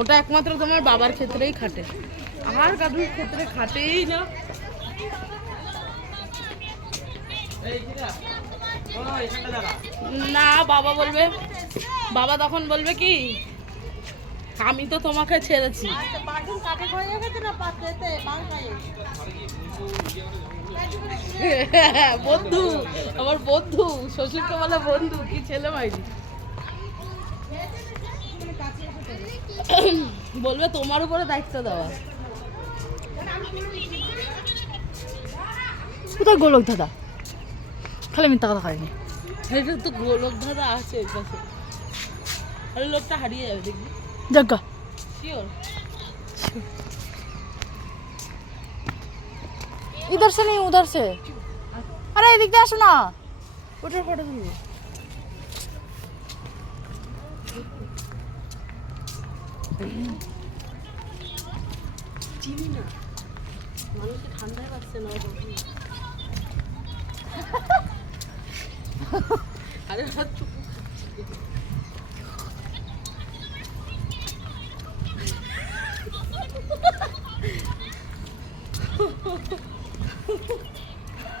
ওটা একমাত্র তোমার বাবার ক্ষেত্রেই খাটে, আর কারোর ক্ষেত্রে খাটেই না। না বাবা বলবে, বাবা তখন বলবে কি আমি তো তোমাকে ছেড়েছি। বন্ধু, আমার বন্ধু, শ্বশুরকে বলে বন্ধু, কি ছেলে মাইরি। বলবে তোমার উপরে দায়িত্ব দেওয়া। কোথায় গোলক দাদা? খালি মিথ্যা কথা খাইনি। এটা তো গোলক ধাঁধা আছে এর কাছে, আরে লোকটা হারিয়ে যাবে দেখবি। জাগা শিওর। इधर से नहीं उधर से। अरे এদিক দিয়ে আসো না, ওটার ফটো তুলবো। চিনি না, মানুষকে ঠান্ডায় পাচ্ছে না। আরে চুপ।